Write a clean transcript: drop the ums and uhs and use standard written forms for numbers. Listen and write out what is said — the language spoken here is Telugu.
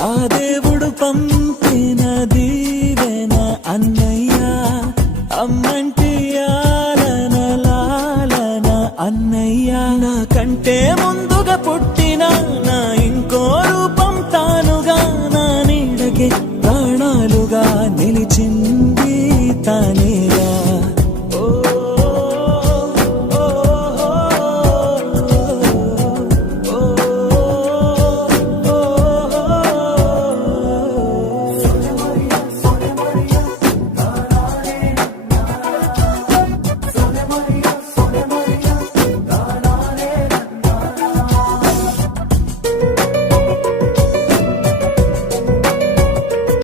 ఆ దేవుడు పంపిన దీవెన అన్నయ్య, అమ్మంటి ఆలన లాలన అన్నయ్య. నాకంటే ముందుగా పుట్టిన నా ఇంకో రూపం తానుగా, నా నీడకే ప్రాణాలుగా నిలిచింది తానే